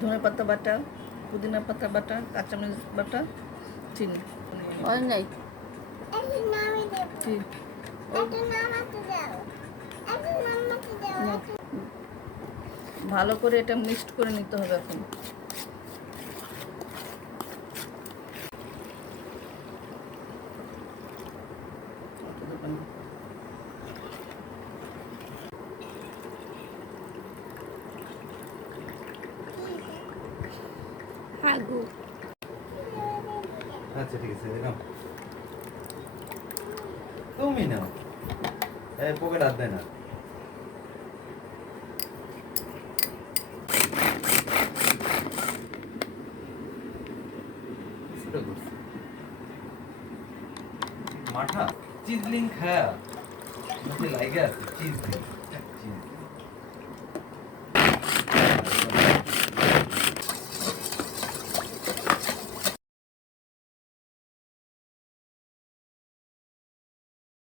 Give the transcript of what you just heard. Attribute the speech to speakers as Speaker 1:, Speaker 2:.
Speaker 1: ধনে পাতা বাটা পুদিনা পাতা বাটা কাঁচামরিচ বাটা চিনি।
Speaker 2: নাই।
Speaker 1: ভালো করে এটা মিক্সড করে নিতে হবে এখন।
Speaker 2: হাগু।
Speaker 3: আচ্ছা ঠিক আছে নাও তুমি নাও। এই পকেট দেয় না। মাঠা? চিজলিং খায়া লাইগা আছে? চিজলিং। চিজ